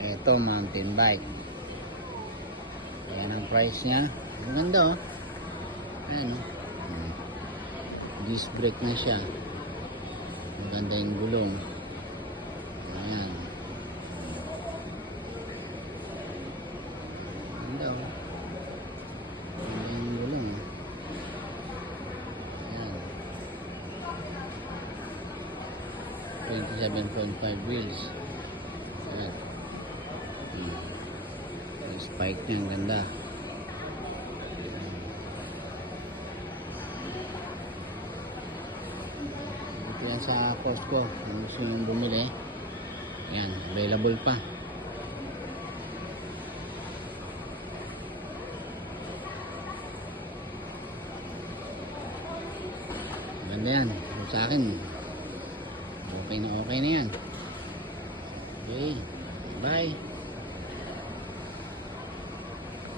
Ito, mountain bike. Ayan ang price niya. Maganda oh. Ayan oh. Disc brake na siya. Maganda yung gulong. Ayan. Maganda oh. Maganda yung gulong. Ayan. 27.5 wheels. Ayan. Yung spike niya, ang ganda. Ito yan sa Costco. Kung gusto nyo bumili, ayan, available pa. Ganda yan. Sa akin, okay na yan. Okay, bye.